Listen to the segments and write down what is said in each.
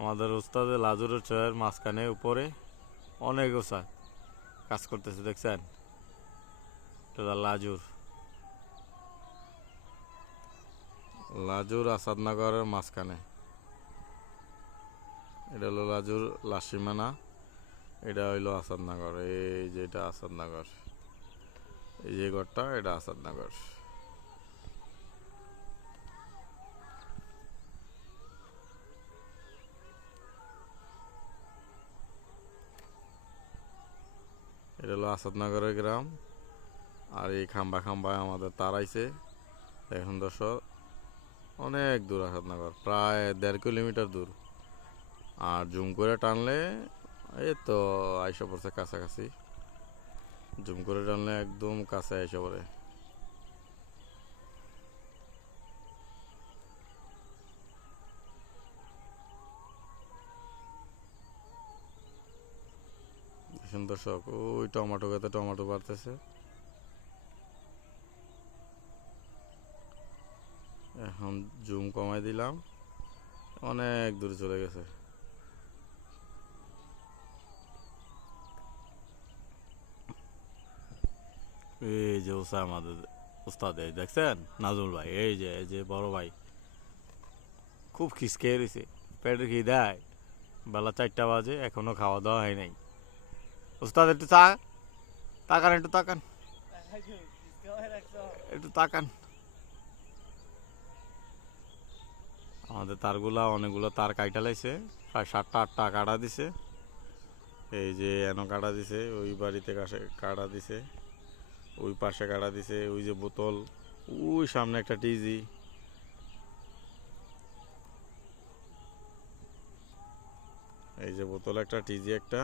আমাদের ওস্তাদে লাজুরের চয়ের মাঝখানে উপরে অনেক ওসা কাজ করতেছে দেখছেন। এটা লাজুর লাজুর আসাদনগরের মাঝখানে। এটা হলো লাজুর লাসিমানা, এটা হইলো আসাদনগর। এই যে এটা আসাদনগর, এই যে ঘরটা এটা আসাদনগর। এটা হলো আসাদনগরের গ্রাম। আর এই খাম্বা খাম্বায় আমাদের তার আইছে। এখন দর্শক অনেক দূর আসাদনগর, প্রায় 1.5 কিলোমিটার দূর। আর জুম করে টানলে এই তো আইসা পড়ছে কাছাকাছি। জুম করে টানলে একদম কাছে আইসা পড়ে। দেখুন দর্শক, ওই টমেটো গাছে টমেটো বাড়তেছে। এখন জুম কমাই দিলাম, অনেক দূরে চলে গেছে। এই যে ওসা আমাদের উস্তাদ, এই দেখছেন নাজমুল ভাই, এই যে বড় ভাই খুব খিসকে রয়েছে, পেটের খিদায় বেলা 4টা বাজে এখনো খাওয়া দাওয়া হয় নাই। উস্তাদ একটু তাকান, একটু তাকান, একটু তাকান। আমাদের তারগুলা অনেকগুলো তার কাইটা লাইছে, প্রায় 7টা 8টা কাটা দিছে। এই যে এনো কাটা দিছে, ওই বাড়িতে কাছে কাটা দিছে, ওই পাশে কাটা দিছে, ওই যে বোতল, ওই সামনে একটা টিজি, এই যে বোতল একটা, টিজি একটা,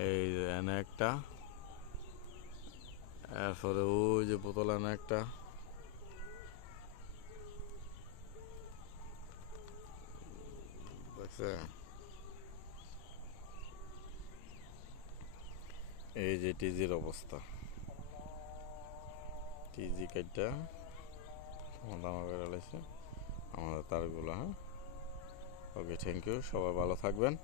এই যে এনে একটা, এরপরে ওই যে বোতল এনে একটা, দেখছে। এই যে টিজির অবস্থা, টিজি কাইটা দামা করে লাইছে আমাদের তারগুলো। হ্যাঁ, ওকে, থ্যাংক ইউ, সবাই ভালো থাকবেন।